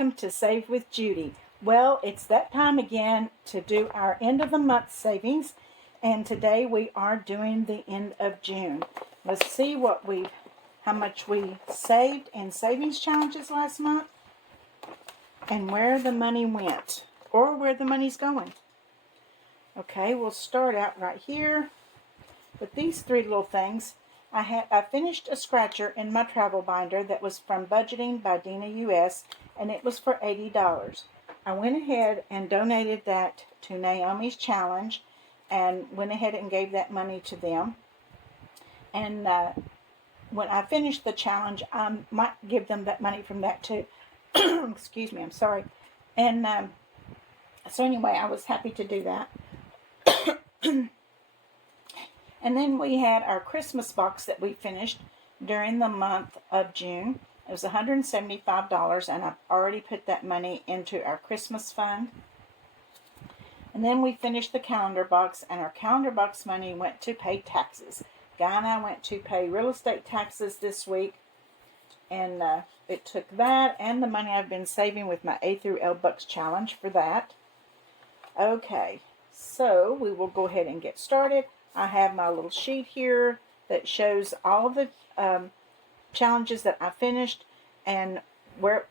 welcome to Save with Judy. Well, it's that time again to do our end of the month savings, and today we are doing the end of June. Let's see how much we saved in savings challenges last month, and where the money went, or where the money's going. Okay, we'll start out right here with these three little things. I finished a scratcher in my travel binder that was from Budgeting by Dina US, and it was for $80. I went ahead and donated that to Naomi's Challenge, and went ahead and gave that money to them. And when I finished the challenge, I might give them that money from that too. Excuse me, I'm sorry. And so anyway, I was happy to do that. And then we had our Christmas box that we finished during the month of June. It was $175, and I've already put that money into our Christmas fund. And then we finished the calendar box, and our calendar box money went to pay taxes. Guy and I went to pay real estate taxes this week, and it took that and the money I've been saving with my A through L Bucks challenge for that. Okay, so we will go ahead and get started. I have my little sheet here that shows all of the challenges that I finished, and what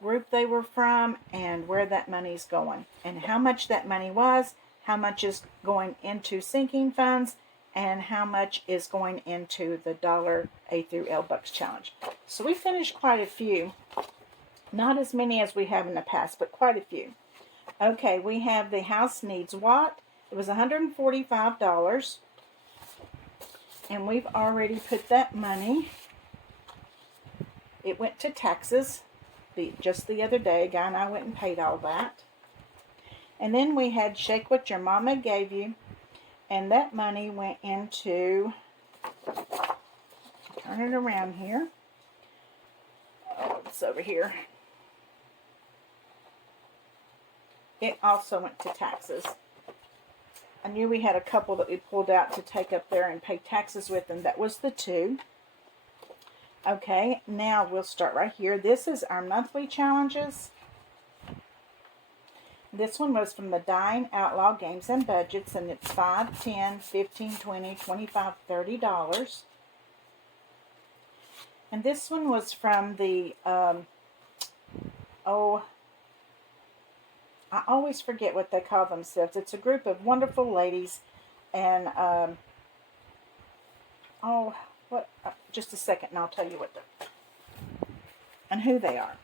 group they were from, and where that money's going, and how much that money was, how much is going into sinking funds, and how much is going into the dollar A through L Bucks challenge. So we finished quite a few. Not as many as we have in the past, but quite a few. Okay, we have the house needs what? It was $145, and we've already put that money. It went to taxes just the other day. A guy and I went and paid all that. And then we had Shake What Your Mama Gave You, and that money went into, turn it around here. Oh, it's over here. It also went to taxes. I knew we had a couple that we pulled out to take up there and pay taxes with, and that was the two. Okay, now we'll start right here. This is our monthly challenges. This one was from the Dying Outlaw Games and Budgets, and it's $5, $10, $15, $20, $25, $30. And this one was from the, I always forget what they call themselves. It's a group of wonderful ladies, and, just a second and I'll tell you what and who they are.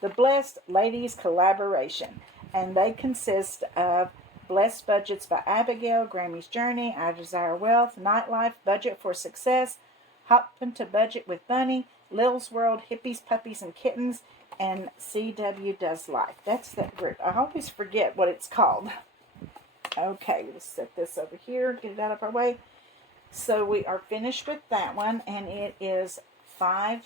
The Blessed Ladies Collaboration, and they consist of Blessed Budgets by Abigail, Grammy's Journey, I Desire Wealth, Nightlife, Budget for Success, Hoppin' to Budget with Bunny, Lil's World, Hippies, Puppies, and Kittens, and CW Does Life. That's that group. I always forget what it's called. Okay, we'll set this over here, get it out of our way. So we are finished with that one, and it is $5,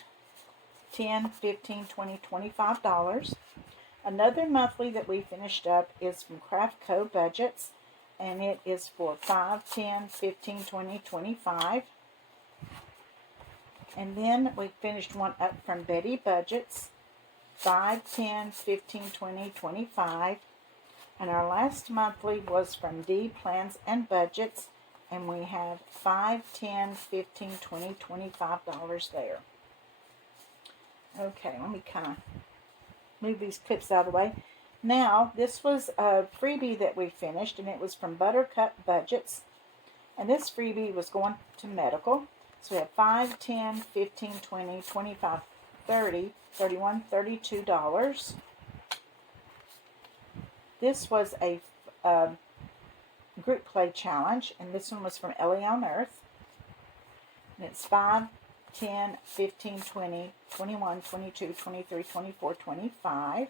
$10, $15, $20, $25. Another monthly that we finished up is from Craft Co. Budgets, and it is for $5, $10, $15, $20, $25. And then we finished one up from Betty Budgets, $5, $10, $15, $20, $25. And our last monthly was from D Plans and Budgets, and we have $5, $10, $15, $20, $25 there. Okay, let me kind of move these clips out of the way. Now, this was a freebie that we finished, and it was from Buttercup Budgets. And this freebie was going to medical. So we have $5, $10, $15, $20, $25, $30, $31, $32. This was a group play challenge, and this one was from Ellie on Earth. And it's $5, $10, $15, $20, $21, $22, $23, $24, $25.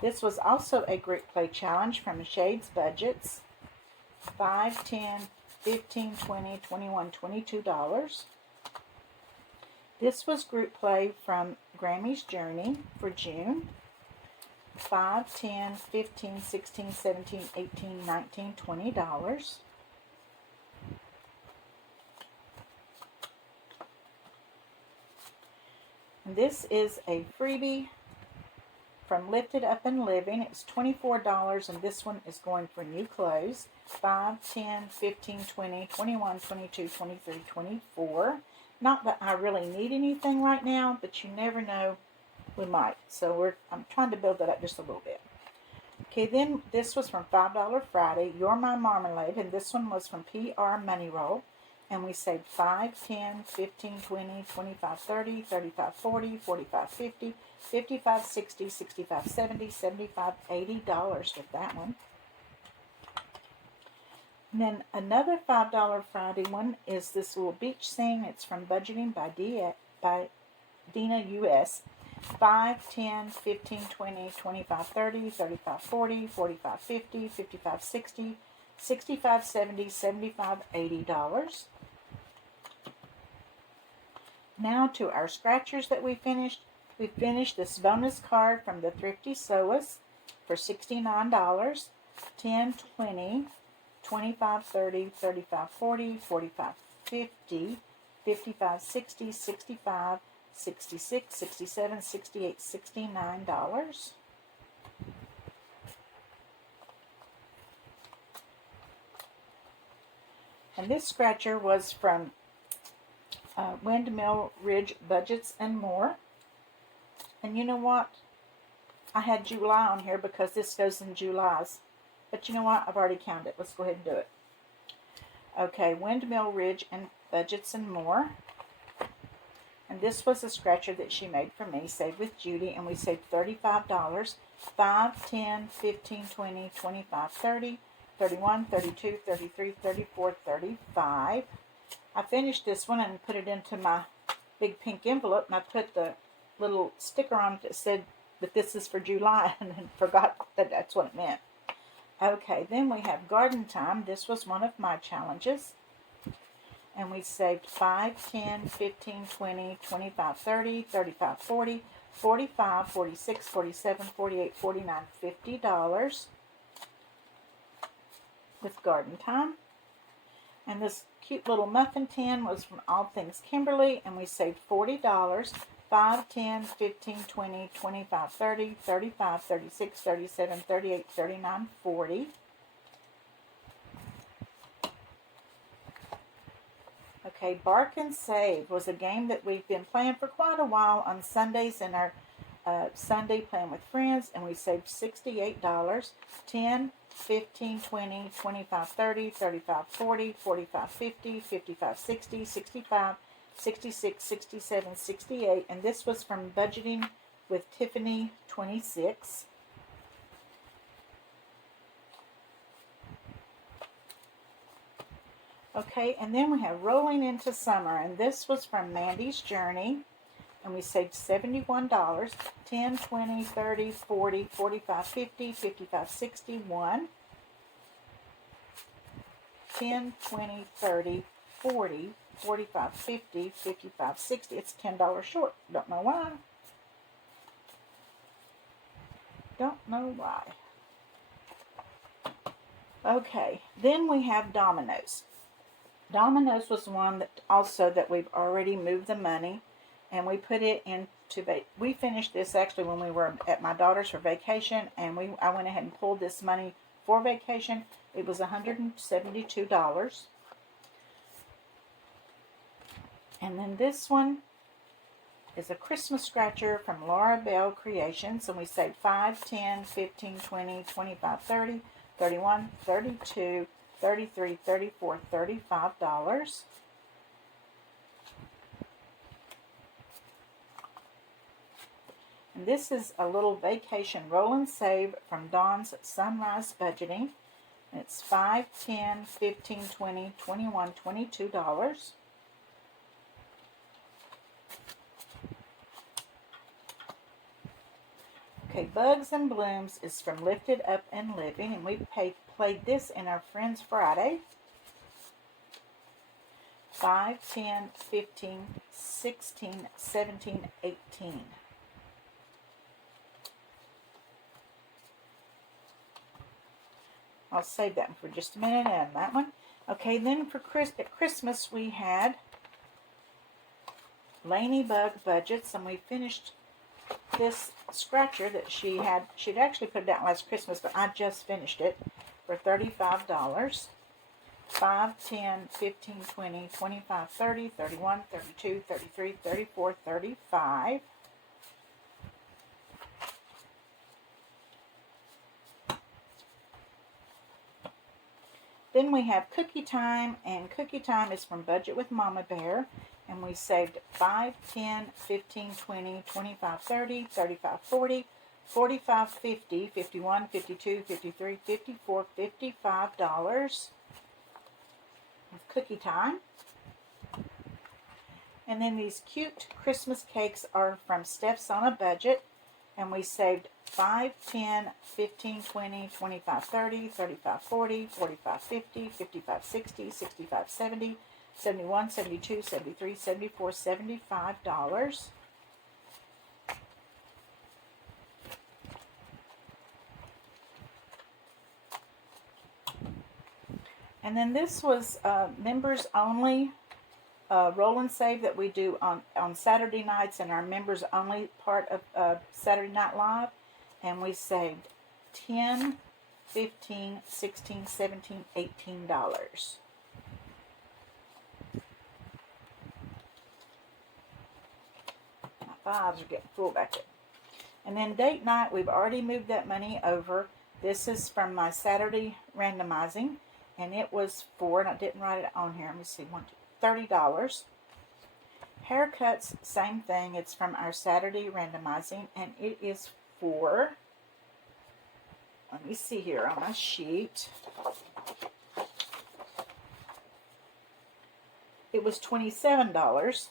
This was also a group play challenge from Shades Budgets. $5, $10, $15, $20, $21, $22. This was group play from Grammy's Journey for June. $5, $10, $15, $16, $17, $18, $19, $20. And this is a freebie from Lifted Up and Living. It's $24, and this one is going for new clothes. 5, 10, 15, 20, 21, 22, 23, 24. Not that I really need anything right now, but you never know, we might. So I'm trying to build that up just a little bit. Okay, then this was from $5 Friday, You're My Marmalade, and this one was from PR Money Roll. And we saved 5, 10, 15, 20, 25, 30, 35, 40, 45, 50, 55, 60, 65, 70, 75, $80 with that one. And then another $5 Friday one is this little beach scene. It's from Budgeting by Dina US. 5, 10, 15, 20, 25, 30, 35, 40, 45, 50, 55, 60, 65, 70, 75, $80. Now to our scratchers that we finished. We finished this bonus card from the Thrifty Sewist for $69. 10, 20, 25, 30, 35, 40, 45, 50, 55, 60, 65, 66, 67, 68, $69. And this scratcher was from Windmill Ridge Budgets and More. And you know what? I had July on here because this goes in July's. But you know what? I've already counted it. Let's go ahead and do it. Okay, Windmill Ridge and Budgets and More. And this was a scratcher that she made for me, saved with Judy, and we saved $35. 5, 10, 15, 20, 25, 30, 31, 32, 33, 34, 35. I finished this one and put it into my big pink envelope, and I put the little sticker on it that said that this is for July, and then forgot that that's what it meant. Okay, then we have Garden Time. This was one of my challenges. And we saved 5, 10, 15, 20, 25, 30, 35, 40, 45, 46, 47, 48, 49, $50 with Garden Time. And this cute little muffin tin was from All Things Kimberly, and we saved $40. 5, 10, 15, 20, 25, 30, 35, 36, 37, 38, 39, 40. Okay, Bark and Save was a game that we've been playing for quite a while on Sundays in our Sunday Playing with Friends, and we saved $68. 10, 15, 20, 25, 30, 35, 40, 45, 50, 55, 60, 65, 66, 67, 68, and this was from Budgeting with Tiffany 26. Okay, and then we have Rolling into Summer, and this was from Mandy's Journey, and we saved $71. 10, 20, 30, 40, 45, 50, 55, 61. 10, 20, 30, 40, 45, 50, 55, 60. It's $10 short. Don't know why. Don't know why. Okay, then we have Domino's. Domino's was one that also that we've already moved the money, and we put it into, we finished this actually when we were at my daughter's for vacation, and I went ahead and pulled this money for vacation. It was $172. And then this one is a Christmas scratcher from Laura Bell Creations, and we saved 5, 10, 15, 20, 25, 30, 31, 32, 33, 34, $35. And this is a little vacation roll and save from Dawn's Sunrise Budgeting. And it's 5, 10, 15, 20, 21, $22. Okay, Bugs and Blooms is from Lifted Up and Living, and we played this in our Friends Friday. 5, 10, 15, 16, 17, 18. I'll save that one for just a minute and that one. Okay, then for at Christmas we had Lanebug Budgets, and we finished this scratcher that she had. She'd actually put it out last Christmas, but I just finished it for $35. 5, 10, 15, 20, 25, 30, 31, 32, 33, 34, 35. Then we have Cookie Time, and Cookie Time is from Budget with Mama Bear, and we saved 5, 10, 15, 20, 25, 30, 35, 40, 45, 50, 51, 52, 53, 54, $55 with Cookie Time. And then these cute Christmas cakes are from Steph's on a Budget, and we saved 5, 10, 15, 20, 25, 30, 35, 40, 45, 50, 55, 60, 65, 70, 71, 72, 73, 74, $75. And then this was members only roll and save that we do on Saturday nights in our members only part of Saturday Night Live. And we saved $10, $15, $16, $17, $18. My fives are getting full back there. And then date night, we've already moved that money over. This is from my Saturday randomizing, and it was for, and I didn't write it on here, let me see, $30. Haircuts, same thing, it's from our Saturday randomizing, and it is for, let me see here on my sheet, it was $27,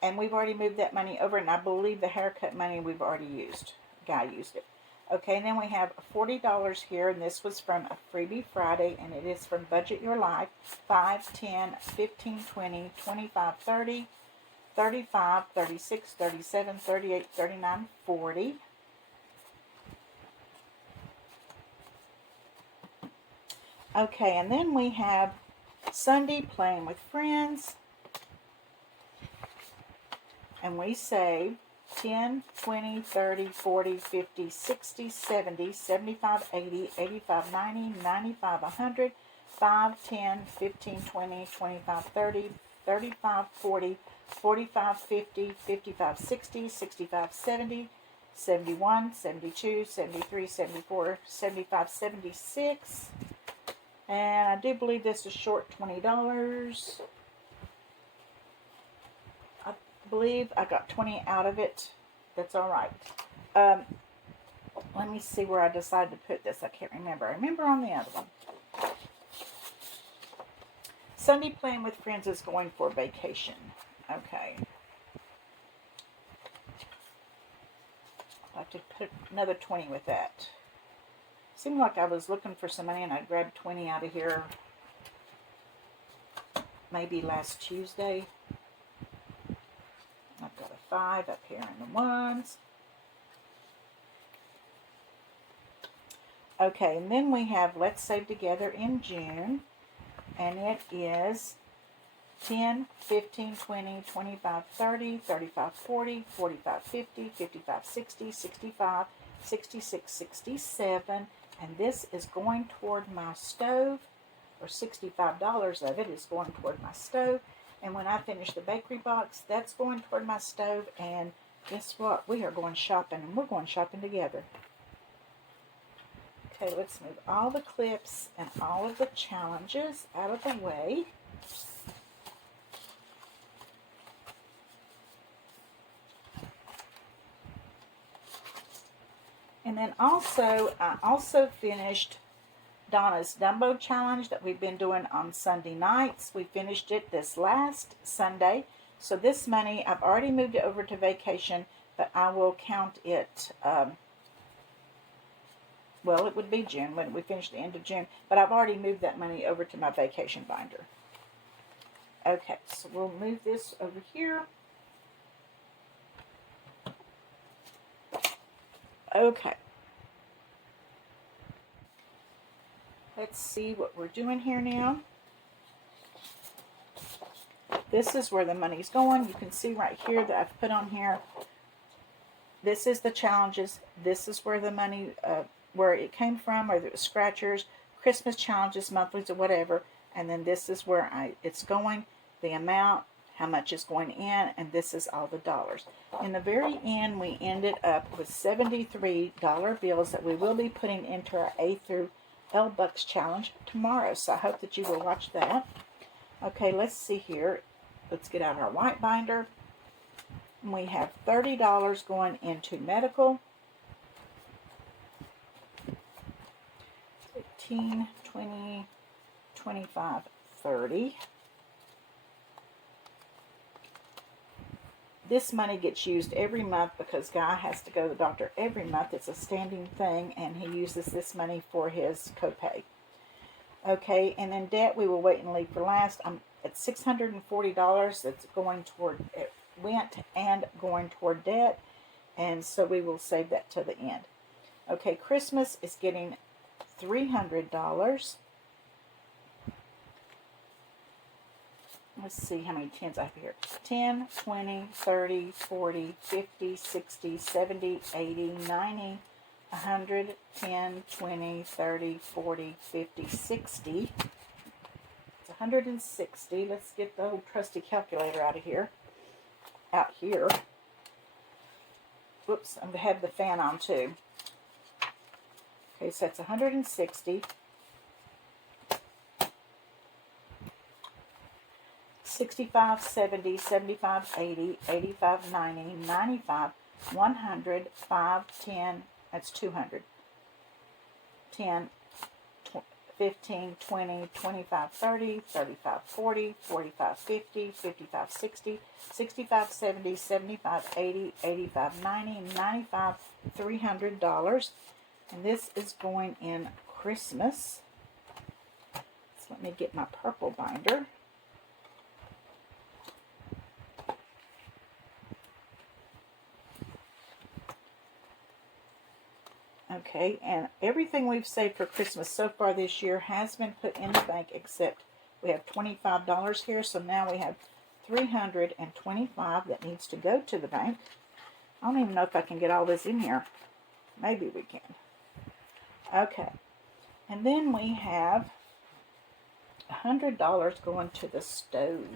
and we've already moved that money over, and I believe the haircut money we've already used. Guy used it. Okay, and then we have $40 here, and this was from a Freebie Friday, and it is from Budget Your Life. 5, 10, 15, 20, 25, 30, 35, 36, 37, 38, 39, 40. Okay, and then we have Sunday Playing with Friends, and we save 10, 20, 30, 40, 50, 60, 70, 75, 80, 85, 90, 95, 100, 5, 10, 15, 20, 25, 30, 35, 40, 45, 50, 55, 60, 65, 70, 71, 72, 73, 74, 75, 76. And I do believe this is short $20. I believe I got 20 out of it. That's all right. Let me see where I decided to put this. I can't remember. I remember on the other one. Sunday Playing with Friends is going for vacation. Okay. I'll have to put another 20 with that. Seemed like I was looking for some money and I grabbed 20 out of here maybe last Tuesday. I've got a 5 up here in the ones. Okay, and then we have Let's Save Together in June. And it is 10, 15, 20, 25, 30, 35, 40, 45, 50, 55, 60, 65, 66, 67. And this is going toward my stove, or $65 of it is going toward my stove. And when I finish the bakery box, that's going toward my stove. And guess what? We are going shopping, and we're going shopping together. Okay, let's move all the clips and all of the challenges out of the way. And then also, I also finished Donna's Dumbo Challenge that we've been doing on Sunday nights. We finished it this last Sunday. So this money, I've already moved it over to vacation, but I will count it, well, it would be June when we finish the end of June, but I've already moved that money over to my vacation binder. Okay, so we'll move this over here. Okay. Let's see what we're doing here now. This is where the money's going. You can see right here that I've put on here. This is the challenges. This is where the money, where it came from, whether it was scratchers, Christmas challenges, monthlies, or whatever. And then this is where it's going, the amount, how much is going in, and this is all the dollars. In the very end, we ended up with $73 bills that we will be putting into our A through L Bucks challenge tomorrow. So I hope that you will watch that. Okay, let's see here. Let's get out our white binder. We have $30 going into medical. 15, 20, 25, 30. This money gets used every month because Guy has to go to the doctor every month. It's a standing thing, and he uses this money for his copay. Okay, and then debt we will wait and leave for last. I'm at $640 that's going toward, it went and going toward debt, and so we will save that till the end. Okay, Christmas is getting $300. Let's see how many tens I have here. 10, 20, 30, 40, 50, 60, 70, 80, 90, 100, 10, 20, 30, 40, 50, 60. It's 160. Let's get the old trusty calculator out of here. Out here. Whoops, I have the fan on too. Okay, so that's 160. 65, 70, 75, 80, 85, 90, 95, 100, 5, 10, that's 200. 10, 15, 20, 25, 30, 35, 40, 45, 50, 55, 60, 65, 70, 75, 80, 85, 90, 95, $300. And this is going in Christmas. So let me get my purple binder. Okay, and everything we've saved for Christmas so far this year has been put in the bank, except we have $25 here, so now we have $325 that needs to go to the bank. I don't even know if I can get all this in here. Maybe we can. Okay, and then we have $100 going to the stove.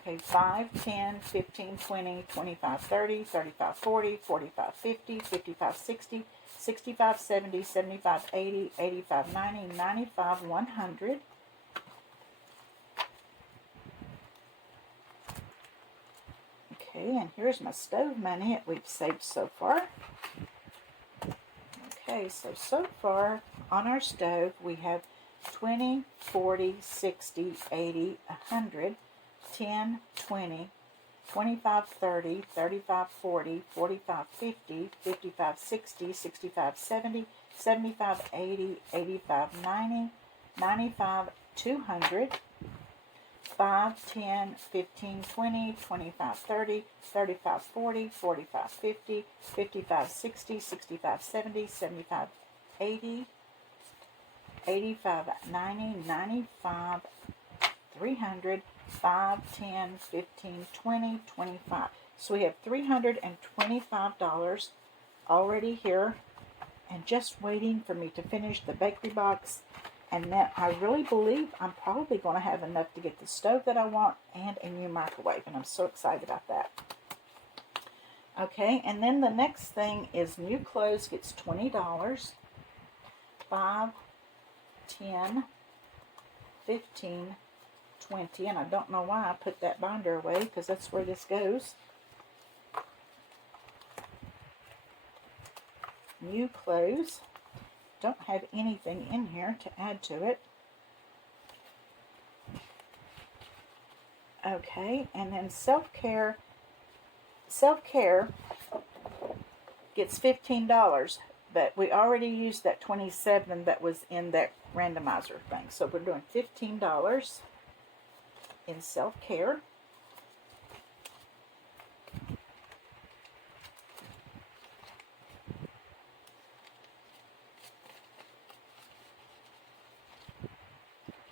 Okay, 5, 10, 15, 20, 25, 30, 35, 40, 45, 50, 55, 60, 65, 70, 75, 80, 85, 90, 95, 100. Okay, and here's my stove money that we've saved so far. Okay, so far on our stove we have 20, 40, 60, 80, 100, 10, 20, 25, 30, 35, 40, 45, 50, 55, 60, 65, 70, 75, 80, 85, 90, 95, 200, 5, 10, 15, 20, 25, 30, 35, 40, 45, 50, 55, 60, 65, 70, 75, 80, 85, 90, 95, 300, 5, 10, 15, 20, 25. So we have $325 already here and just waiting for me to finish the bakery box. And then I really believe I'm probably going to have enough to get the stove that I want and a new microwave. And I'm so excited about that. Okay, and then the next thing is new clothes gets $20. 5, 10, 15, 20, and I don't know why I put that binder away because that's where this goes. New clothes. Don't have anything in here to add to it. Okay, and then self-care. Self-care gets $15, but we already used that $27 that was in that randomizer thing. So we're doing $15 in self-care.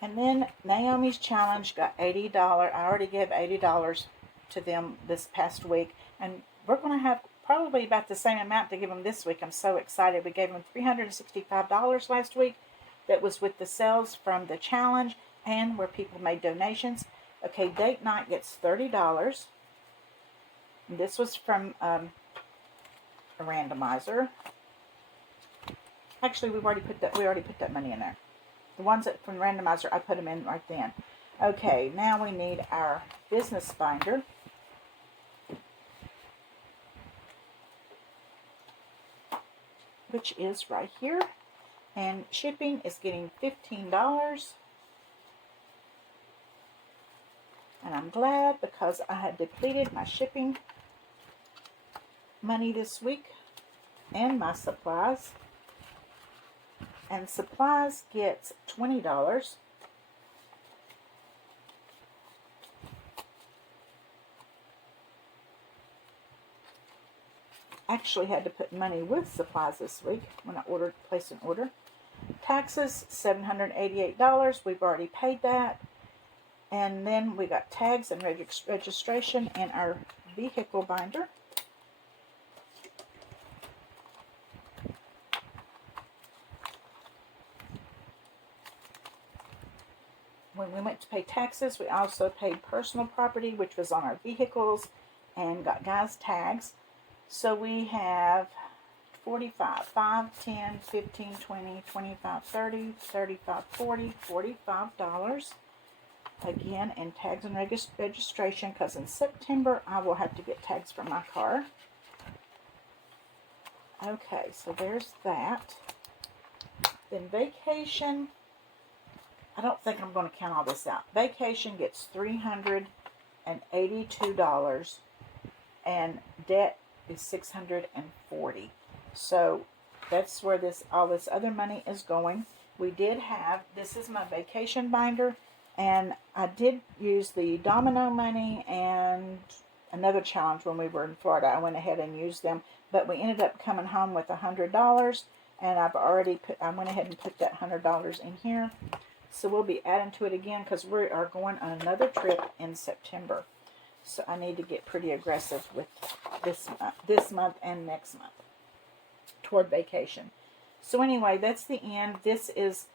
And then Naomi's challenge got $80. I already gave $80 to them this past week. And we're going to have probably about the same amount to give them this week. I'm so excited. We gave them $365 last week. That was with the sales from the challenge and where people made donations. Okay, date night gets $30. And this was from a randomizer. Actually, we already put that money in there. The ones that from randomizer, I put them in right then. Okay, now we need our business binder. Which is right here. And shipping is getting $15. And I'm glad because I had depleted my shipping money this week and my supplies. And supplies gets $20. Actually had to put money with supplies this week when I placed an order. Taxes, $788. We've already paid that. And then we got tags and registration in our vehicle binder. When we went to pay taxes, we also paid personal property, which was on our vehicles, and got guys' tags. So we have 45, 5, 10, 15, 20, 25, 30, 35, 40, $45. Again, in tags and registration, because in September, I will have to get tags for my car. Okay, so there's that. Then vacation, I don't think I'm going to count all this out. Vacation gets $382, and debt is $640. So that's where all this other money is going. We did have, this is my vacation binder, and I did use the domino money and another challenge when we were in Florida. I went ahead and used them, but we ended up coming home with $100, and I went ahead and put that $100 in here. So we'll be adding to it again because we are going on another trip in September. So I need to get pretty aggressive with this month and next month toward vacation. So anyway, that's the end. This is,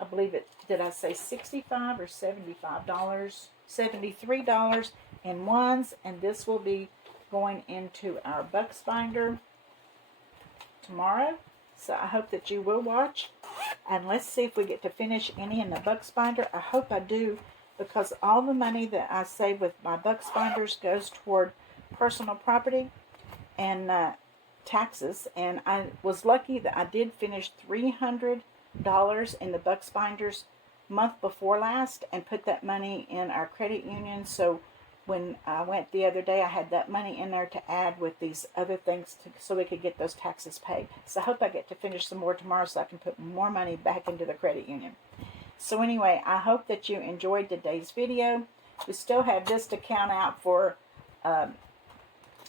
I believe it, did I say $65 or $75? $73 in ones, and this will be going into our Bucks binder tomorrow. So I hope that you will watch, and let's see if we get to finish any in the Bucks binder. I hope I do, because all the money that I save with my Bucks binders goes toward personal property and taxes. And I was lucky that I did finish $300 in the Bucks binders month before last and put that money in our credit union. So when I went the other day, I had that money in there to add with these other things so we could get those taxes paid. So I hope I get to finish some more tomorrow so I can put more money back into the credit union. So anyway, I hope that you enjoyed today's video. We still have this to count out for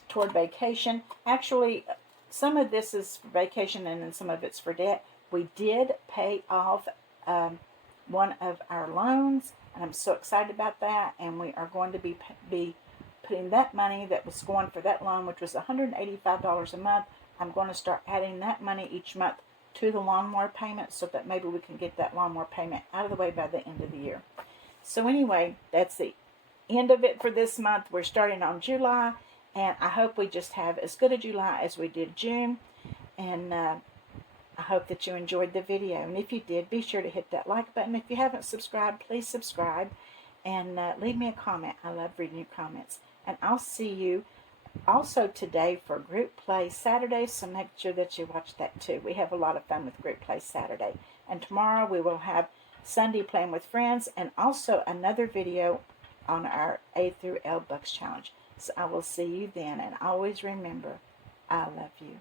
toward vacation. Actually, some of this is for vacation and then some of it's for debt. We did pay off one of our loans, and I'm so excited about that. And we are going to be putting that money that was going for that loan, which was $185 a month. I'm going to start adding that money each month to the lawnmower payment so that maybe we can get that lawnmower payment out of the way by the end of the year. So anyway, that's the end of it for this month. We're starting on July, and I hope we just have as good a July as we did June. And I hope that you enjoyed the video. And if you did, be sure to hit that like button. If you haven't subscribed, please subscribe. And leave me a comment. I love reading your comments. And I'll see you also today for Group Play Saturday. So make sure that you watch that too. We have a lot of fun with Group Play Saturday. And tomorrow we will have Sunday Playing with Friends. And also another video on our A through L Bucks Challenge. So I will see you then. And always remember, I love you.